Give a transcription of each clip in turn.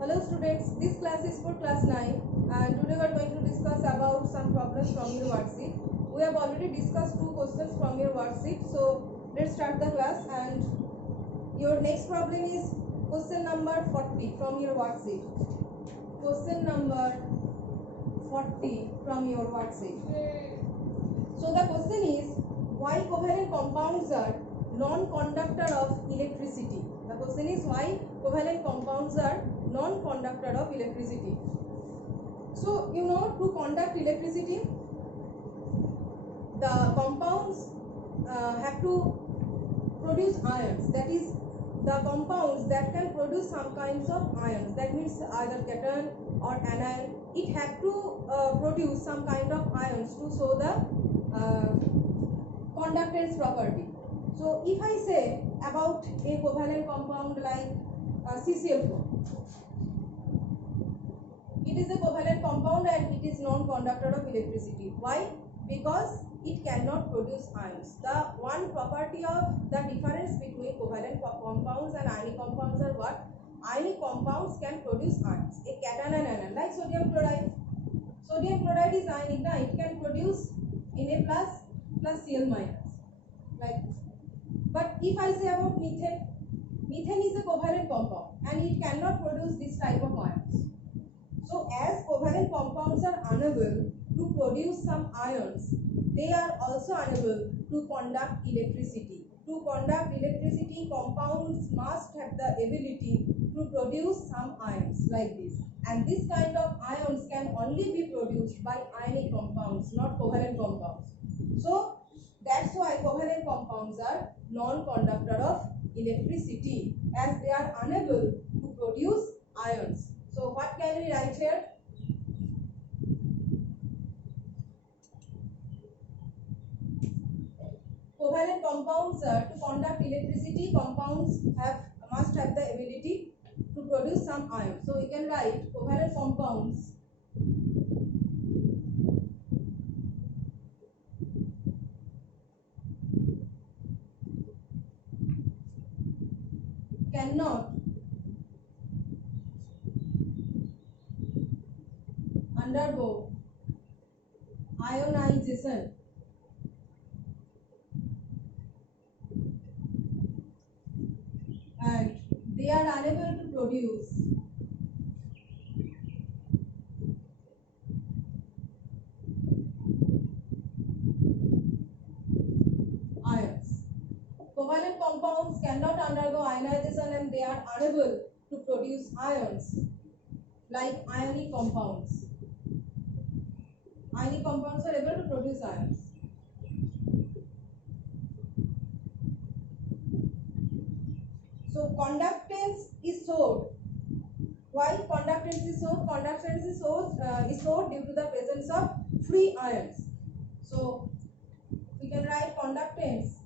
Hello students, this class is for class 9 and today we are going to discuss about some problems from your worksheet. We have already discussed two questions from your worksheet. So let's start the class, and your next problem is question number 40 from your worksheet. Question number 40 from your worksheet. So the question is, why covalent compounds are non-conductor of electricity? The question is, why covalent compounds are non-conductor of electricity. So you know, to conduct electricity, the compounds have to produce ions. That is, the compounds that can produce some kinds of ions, that means either cation or anion, it have to produce some kind of ions to show the conductance property. So if I say about a covalent compound like CCl4, it is a covalent compound and it is non-conductor of electricity. Why? Because it cannot produce ions. The one property of the difference between covalent compounds and ionic compounds are what? Ionic compounds can produce ions, a cation and anion, like sodium chloride. Sodium chloride is ionic, now it can produce Na plus Cl minus, like. But if I say about methane, methane is a covalent compound and it cannot produce this type of ions. So as covalent compounds are unable to produce some ions, they are also unable to conduct electricity. To conduct electricity, compounds must have the ability to produce some ions like this. And this kind of ions can only be produced by ionic compounds, not covalent compounds. So that's why covalent compounds are non-conductor of electricity, as they are unable to produce ions. So what can we write here? Covalent compounds to conduct electricity, compounds must have the ability to produce some ions. So we can write covalent compounds cannot undergo ionization and they are unable to produce ions. Covalent compounds cannot undergo ionization and they are unable to produce ions like ionic compounds. Ionic compounds are able to produce ions. So conductance is showed. Why conductance is showed? Conductance is showed due to the presence of free ions. So we can write conductance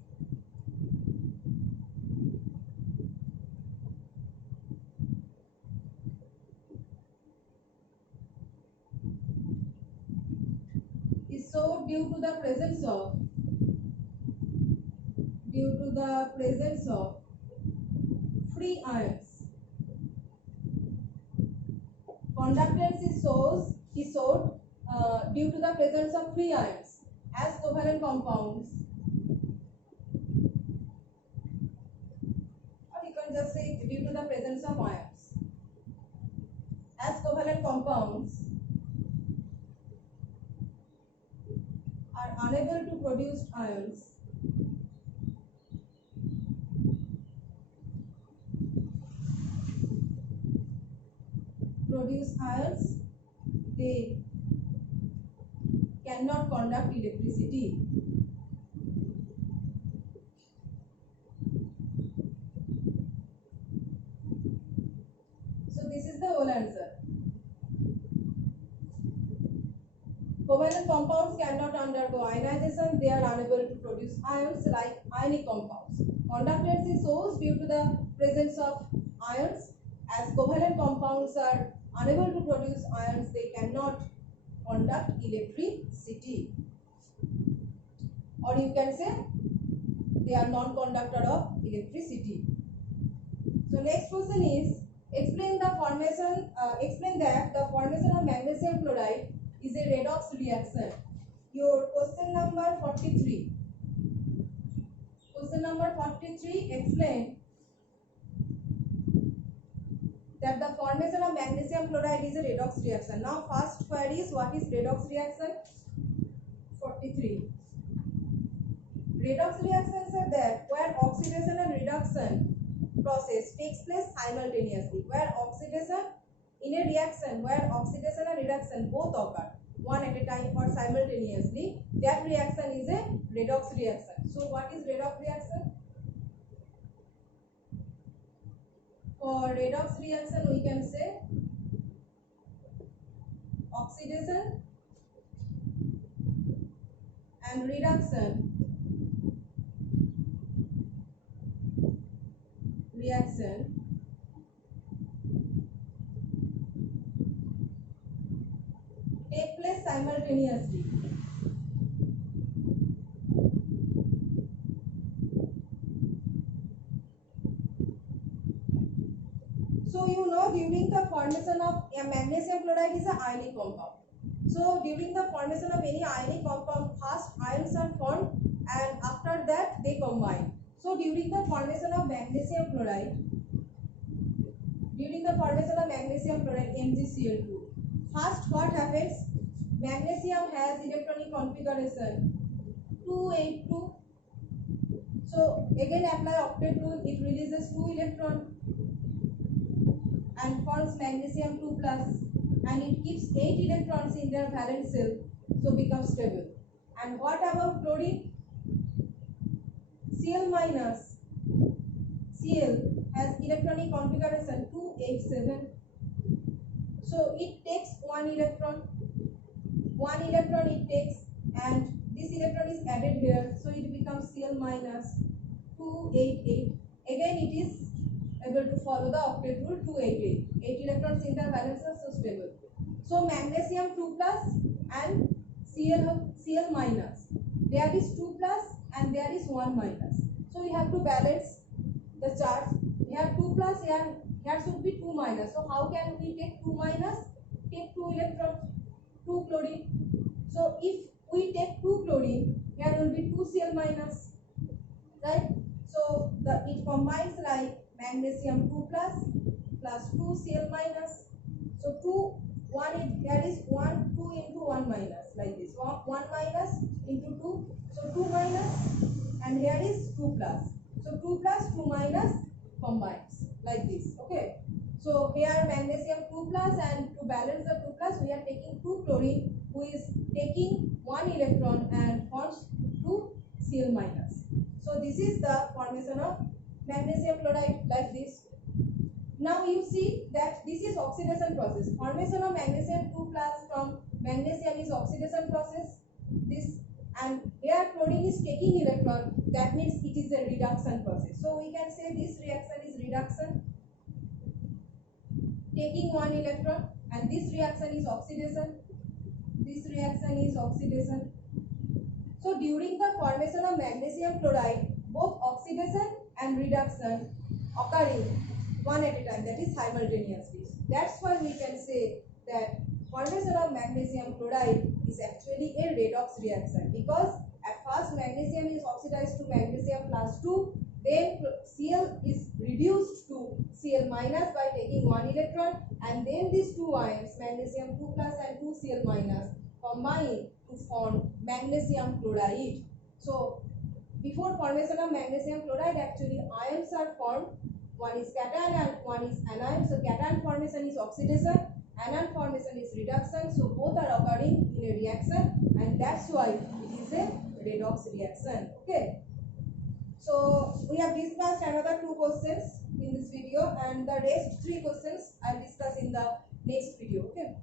is showed due to the presence of free ions. Conductance is showed due to the presence of free ions, as covalent compounds, or you can just say due to the presence of ions, as covalent compounds are unable to produce ions, they cannot conduct electricity. So this is the whole answer. Covalent compounds cannot undergo ionization, they are unable to produce ions like ionic compounds. Conductance is shown due to the presence of ions, as covalent compounds are unable to produce ions, they cannot conduct electricity. Or you can say they are non-conductor of electricity. So next question is, Explain that the formation of magnesium chloride is a redox reaction. Your question number 43. Question number 43. Explain that the formation of magnesium chloride is a redox reaction. Now, first query is what is redox reaction? 43. Redox reactions are that where oxidation and reduction process takes place simultaneously. Where oxidation in a reaction where oxidation and reduction both occur one at a time or simultaneously, that reaction is a redox reaction. So, what is redox reaction? For redox reaction, we can say oxidation and reduction reaction take place simultaneously. So you know during the formation of a magnesium chloride is an ionic compound. So during the formation of any ionic compound, first ions are formed and after that they combine. So during the formation of magnesium chloride, MgCl2, first what happens? Magnesium has electronic configuration 282. So again apply octet rule, it releases 2 electrons and forms magnesium 2 plus, and it keeps 8 electrons in their valence shell, so becomes stable. And what about chlorine? Cl minus, Cl has electronic configuration 287. So it takes 1 electron it takes, and this electron is added here, so it becomes Cl minus 288. Again it is able to follow the octet rule 288. 8 electrons in the valence are so stable. So magnesium 2 plus and Cl minus. There is 2 plus and there is 1 minus. So we have to balance the charge. We have 2 plus here should be 2 minus. So how can we take 2 minus? Take 2 electrons, 2 chlorine. So if we take 2 chlorine, here will be 2 Cl minus, right? So it combines like magnesium 2 plus 2 Cl minus. So 2 1 there is 1 2 into 1 minus, like this 1 minus into 2, so 2 minus, and here is 2 plus, so 2 plus 2 minus combines like this. Okay, so here magnesium 2 plus, and to balance the 2 plus we are taking 2 chlorine who is taking 1 electron and forms 2 Cl minus. So this is the formation of magnesium chloride like this. Now you see that this is oxidation process. Formation of magnesium 2 plus from magnesium is oxidation process. This, and here chlorine is taking electron, that means it is a reduction process. So we can say this reaction is reduction, taking 1 electron, and this reaction is oxidation. This reaction is oxidation. So during the formation of magnesium chloride, both oxidation and reduction occurring one at a time, that is simultaneously. That's why we can say that formation of magnesium chloride is actually a redox reaction, because at first magnesium is oxidized to magnesium plus 2, then Cl is reduced to Cl minus by taking 1 electron, and then these two ions, magnesium 2 plus and 2 Cl minus, combine to form magnesium chloride. So before formation of magnesium chloride, actually ions are formed. One is cation and one is anion. So cation formation is oxidation, anion formation is reduction. So both are occurring in a reaction, and that's why it is a redox reaction. Okay. So we have discussed another 2 questions in this video, and the rest 3 questions I'll discuss in the next video. Okay.